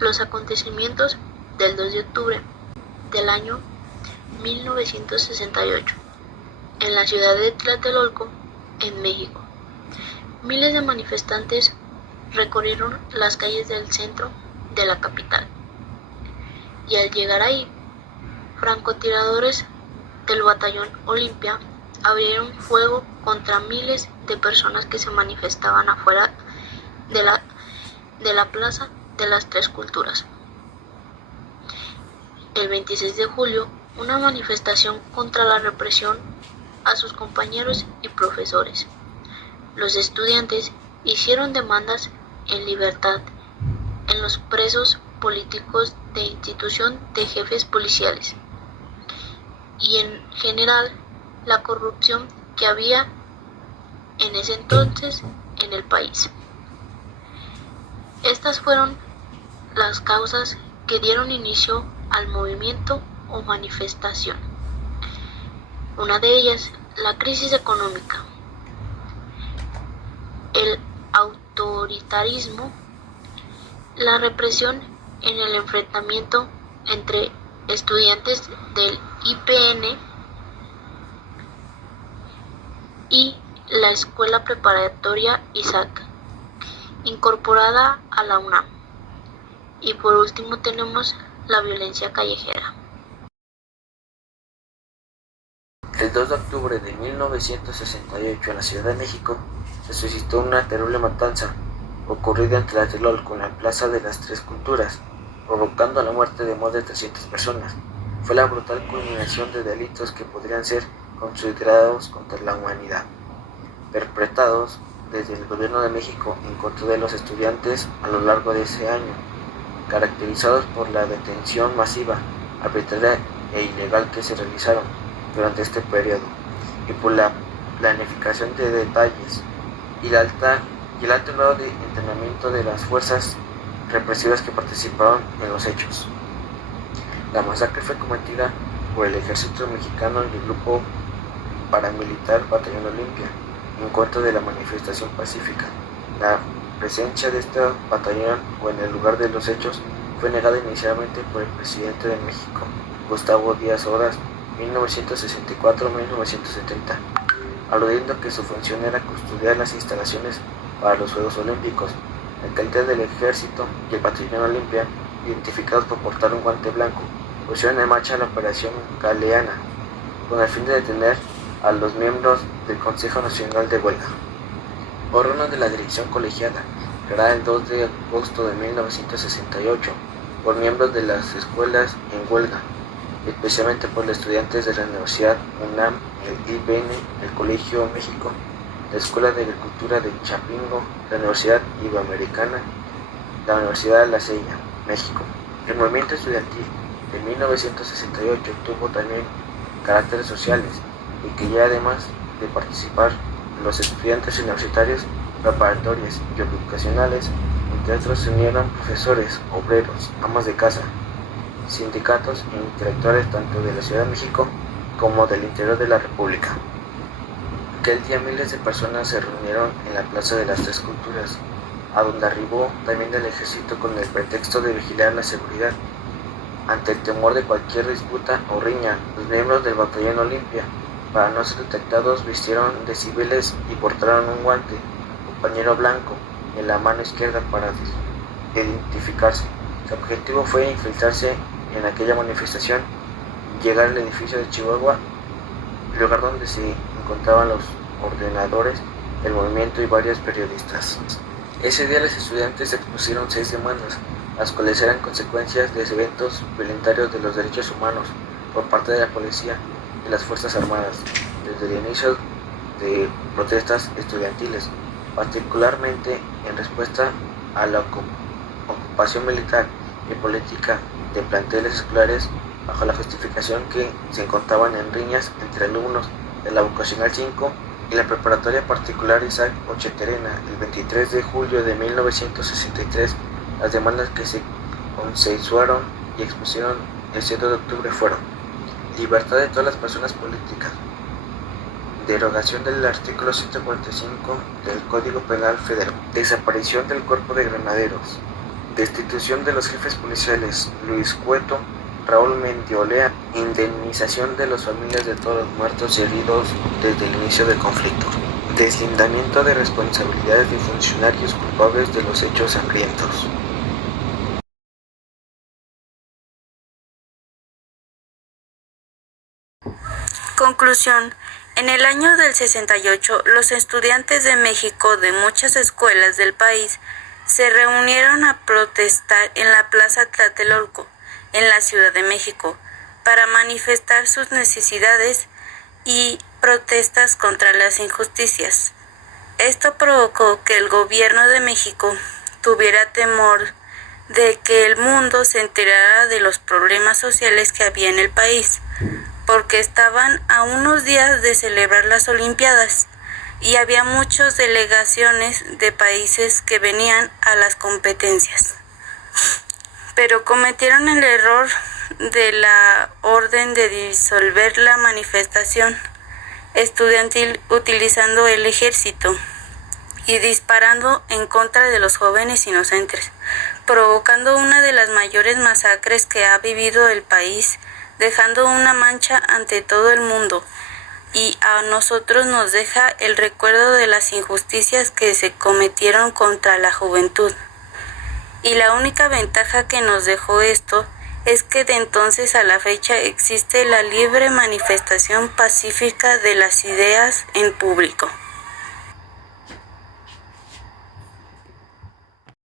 Los acontecimientos del 2 de octubre del año 1968 en la ciudad de Tlatelolco, en México. Miles de manifestantes recorrieron las calles del centro de la capital y al llegar ahí, francotiradores del batallón Olimpia abrieron fuego contra miles de personas que se manifestaban afuera de la Plaza de las Tres Culturas. El 26 de julio, una manifestación contra la represión a sus compañeros y profesores. Los estudiantes hicieron demandas en libertad, en los presos políticos de institución de jefes policiales y en general la corrupción que había en ese entonces en el país. Estas fueron las causas que dieron inicio al movimiento o manifestación. Una de ellas, la crisis económica, el autoritarismo, la represión en el enfrentamiento entre estudiantes del IPN y la Escuela Preparatoria Isaac, incorporada a la UNAM. Y por último tenemos la violencia callejera. El 2 de octubre de 1968 en la Ciudad de México se suscitó una terrible matanza ocurrida en Tlatelolco, en la Plaza de las Tres Culturas, provocando la muerte de más de 300 personas. Fue la brutal culminación de delitos que podrían ser considerados contra la humanidad, perpetrados desde el Gobierno de México en contra de los estudiantes a lo largo de ese año, caracterizados por la detención masiva, arbitraria e ilegal que se realizaron durante este periodo, y por la planificación de detalles y el alto grado de entrenamiento de las fuerzas represivas que participaron en los hechos. La masacre fue cometida por el ejército mexicano y el grupo paramilitar Batallón Olimpia en contra de la manifestación pacífica. La presencia de este batallón o en el lugar de los hechos fue negada inicialmente por el presidente de México, Gustavo Díaz Ordaz, 1964-1970, aludiendo que su función era custodiar las instalaciones para los Juegos Olímpicos. La alcaldía del ejército y el batallón Olimpia, identificados por portar un guante blanco, pusieron en marcha la operación Galeana, con el fin de detener a los miembros del Consejo Nacional de Huelga. Por orden de la dirección colegiada, creada el 2 de agosto de 1968, por miembros de las escuelas en huelga, especialmente por los estudiantes de la Universidad UNAM, el IPN, el Colegio México, la Escuela de Agricultura de Chapingo, la Universidad Iberoamericana, la Universidad de La Salle, México. El movimiento estudiantil de 1968 tuvo también caracteres sociales y que ya además de participar los estudiantes universitarios, preparatorias y vocacionales, entre otros se unieron profesores, obreros, amas de casa, sindicatos e intelectuales tanto de la Ciudad de México como del interior de la República. Aquel día miles de personas se reunieron en la Plaza de las Tres Culturas, a donde arribó también el ejército con el pretexto de vigilar la seguridad. Ante el temor de cualquier disputa o riña, los miembros del batallón Olimpia, para no ser detectados, vistieron de civiles y portaron un guante, un pañuelo blanco en la mano izquierda para identificarse. Su objetivo fue infiltrarse en aquella manifestación, llegar al edificio de Chihuahua, lugar donde se encontraban los ordenadores del movimiento y varios periodistas. Ese día los estudiantes expusieron 6 demandas, las cuales eran consecuencias de eventos violentarios de los derechos humanos por parte de la policía y las Fuerzas Armadas, desde el inicio de protestas estudiantiles, particularmente en respuesta a la ocupación militar y política de planteles escolares, bajo la justificación que se encontraban en riñas entre alumnos de la Vocacional 5 y la Preparatoria Particular Isaac Ocheterena. El 23 de julio de 1963, las demandas que se consensuaron y expusieron el 7 de octubre fueron: libertad de todas las personas políticas, derogación del artículo 145 del Código Penal Federal, desaparición del Cuerpo de Granaderos, destitución de los jefes policiales Luis Cueto, Raúl Mendiolea, indemnización de las familias de todos los muertos y heridos desde el inicio del conflicto, deslindamiento de responsabilidades de funcionarios culpables de los hechos sangrientos. Conclusión. En el año del 68, los estudiantes de México de muchas escuelas del país se reunieron a protestar en la Plaza Tlatelolco, en la Ciudad de México, para manifestar sus necesidades y protestas contra las injusticias. Esto provocó que el gobierno de México tuviera temor de que el mundo se enterara de los problemas sociales que había en el país, porque estaban a unos días de celebrar las Olimpiadas y había muchas delegaciones de países que venían a las competencias. Pero cometieron el error de la orden de disolver la manifestación estudiantil utilizando el ejército y disparando en contra de los jóvenes inocentes, provocando una de las mayores masacres que ha vivido el país, dejando una mancha ante todo el mundo, y a nosotros nos deja el recuerdo de las injusticias que se cometieron contra la juventud. Y la única ventaja que nos dejó esto es que de entonces a la fecha existe la libre manifestación pacífica de las ideas en público.